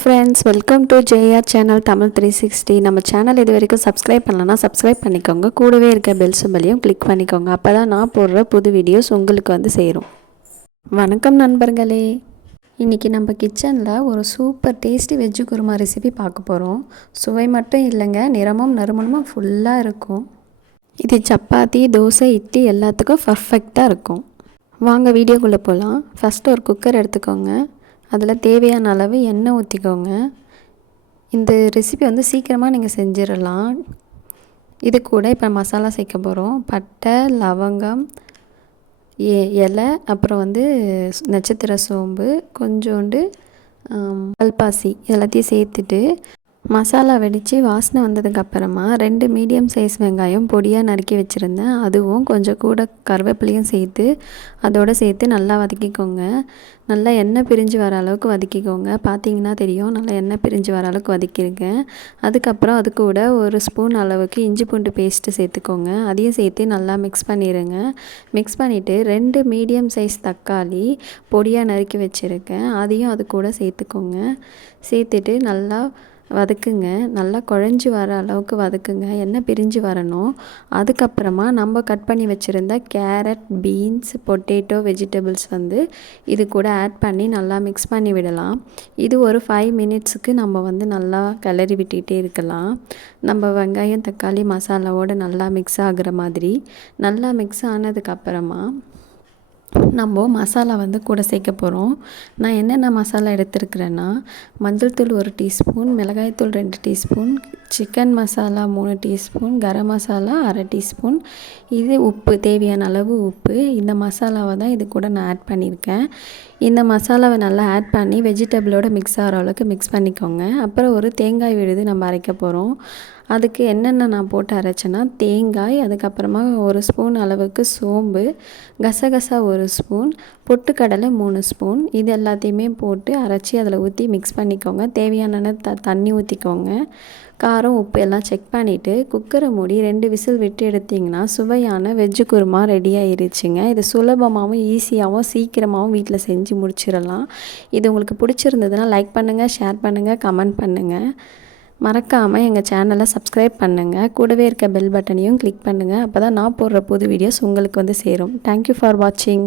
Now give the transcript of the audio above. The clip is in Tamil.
Friends, welcome to JR channel Tamil 360. நம்ம சேனல் இது வரைக்கும் சப்ஸ்கிரைப் பண்ணலன்னா சப்ஸ்கிரைப் பண்ணிக்கோங்க. கூடவே இருக்க பெல் சிம்பலையும் கிளிக் பண்ணிக்கோங்க. அப்போ தான் நான் போடுற புது வீடியோஸ் உங்களுக்கு வந்து சேரும். வணக்கம் நண்பர்களே. இன்றைக்கி நம்ம கிச்சனில் ஒரு super tasty veg kurma recipe பார்க்க போகிறோம். சுவை மட்டும் இல்லைங்க, நிறமும் நறுமணமும் ஃபுல்லாக இருக்கும். இது சப்பாத்தி, தோசை, இட்லி எல்லாத்துக்கும் பர்ஃபெக்டாக இருக்கும். வாங்க வீடியோக்குள்ளே போகலாம். ஃபஸ்ட்டு ஒரு குக்கர் எடுத்துக்கோங்க. அதில் தேவையான அளவு எண்ணெய் ஊற்றிக்கோங்க. இந்த ரெசிபி வந்து சீக்கிரமாக நீங்கள் செஞ்சிடலாம். இது கூட இப்போ மசாலா சேர்க்க போகிறோம். பட்டை, லவங்கம், இலை, அப்புறம் வந்து நட்சத்திர சோம்பு, கொஞ்சோண்டு கல்பாசி எல்லாத்தையும் சேர்த்துட்டு மசாலா வெடித்து வாசனை வந்ததுக்கப்புறமா 2 மீடியம் சைஸ் வெங்காயம் பொடியாக நறுக்கி வச்சுருந்தேன். அதுவும் கொஞ்சம் கூட கருவேப்பிலையும் சேர்த்து அதோடு சேர்த்து நல்லா வதக்கிக்கோங்க. நல்லா எண்ணெய் பிரிஞ்சு வர அளவுக்கு வதக்கிக்கோங்க. பார்த்தீங்கன்னா தெரியும், நல்லா எண்ணெய் பிரிஞ்சு வர அளவுக்கு வதக்கியிருக்கேன். அதுக்கப்புறம் அது கூட ஒரு ஸ்பூன் அளவுக்கு இஞ்சி பூண்டு பேஸ்ட்டு சேர்த்துக்கோங்க. அதையும் சேர்த்து நல்லா மிக்ஸ் பண்ணிடுங்க. மிக்ஸ் பண்ணிவிட்டு 2 மீடியம் சைஸ் தக்காளி பொடியாக நறுக்கி வச்சுருக்கேன். அதையும் அது கூட சேர்த்துக்கோங்க. சேர்த்துட்டு நல்லா வதக்குங்க. நல்லா குழஞ்சி வர அளவுக்கு வதக்குங்க. எண்ணெய் பிரிஞ்சு வரணும். அதுக்கப்புறமா நம்ம கட் பண்ணி வச்சுருந்த கேரட், பீன்ஸ், பொட்டேட்டோ வெஜிடபிள்ஸ் வந்து இது கூட ஆட் பண்ணி நல்லா மிக்ஸ் பண்ணி விடலாம். இது ஒரு 5 மினிட்ஸுக்கு நம்ம வந்து நல்லா கிளறி விட்டுக்கிட்டே இருக்கலாம். நம்ம வெங்காயம், தக்காளி மசாலாவோடு நல்லா மிக்ஸ் ஆகுற மாதிரி நல்லா மிக்ஸ் ஆனதுக்கப்புறமா நம்ம மசாலா வந்து கூட சேர்க்க போகிறோம். நான் என்னென்ன மசாலா எடுத்துருக்கிறேன்னா, மஞ்சள் தூள் 1 டீஸ்பூன், மிளகாய்த்தூள் 2 teaspoon, chicken masala 3 teaspoon, garam masala 1/2 teaspoon, இது உப்பு, தேவையான அளவு உப்பு. இந்த மசாலாவை தான் இது கூட நான் ஆட் பண்ணியிருக்கேன். இந்த மசாலாவை நல்லா ஆட் பண்ணி வெஜிடபிளோட மிக்ஸ் ஆகிற அளவுக்கு மிக்ஸ் பண்ணிக்கோங்க. அப்புறம் ஒரு தேங்காய் விழுது நம்ம அரைக்க போகிறோம். அதுக்கு என்னென்ன நான் போட்டு அரைச்சேன்னா, தேங்காய், அதுக்கப்புறமா 1 ஸ்பூன் அளவுக்கு சோம்பு, கசகசா 1 ஸ்பூன், பொட்டுக்கடலை 3 ஸ்பூன், இது எல்லாத்தையுமே போட்டு அரைச்சி அதில் ஊற்றி மிக்ஸ் பண்ணிக்கோங்க. தேவையான தண்ணி ஊற்றிக்கோங்க. காரம், உப்பு எல்லாம் செக் பண்ணிவிட்டு குக்கரை மூடி 2 விசில் விட்டு எடுத்திங்கன்னா சுவையான வெஜ்ஜு குருமா ரெடி ஆயிருச்சுங்க. இது சுலபமாகவும் ஈஸியாகவும் சீக்கிரமாகவும் வீட்டில் செஞ்சு முடிச்சிடலாம். இது உங்களுக்கு பிடிச்சிருந்ததுன்னா லைக் பண்ணுங்கள், ஷேர் பண்ணுங்கள், கமெண்ட் பண்ணுங்கள். மறக்காமல் எங்கள் சேனலை சப்ஸ்கிரைப் பண்ணுங்கள். கூடவே இருக்க பெல் பட்டனையும் கிளிக் பண்ணுங்கள். அப்போ தான் நான் போடுற புது வீடியோஸ் உங்களுக்கு வந்து சேரும். தேங்க்யூ ஃபார் வாட்சிங்.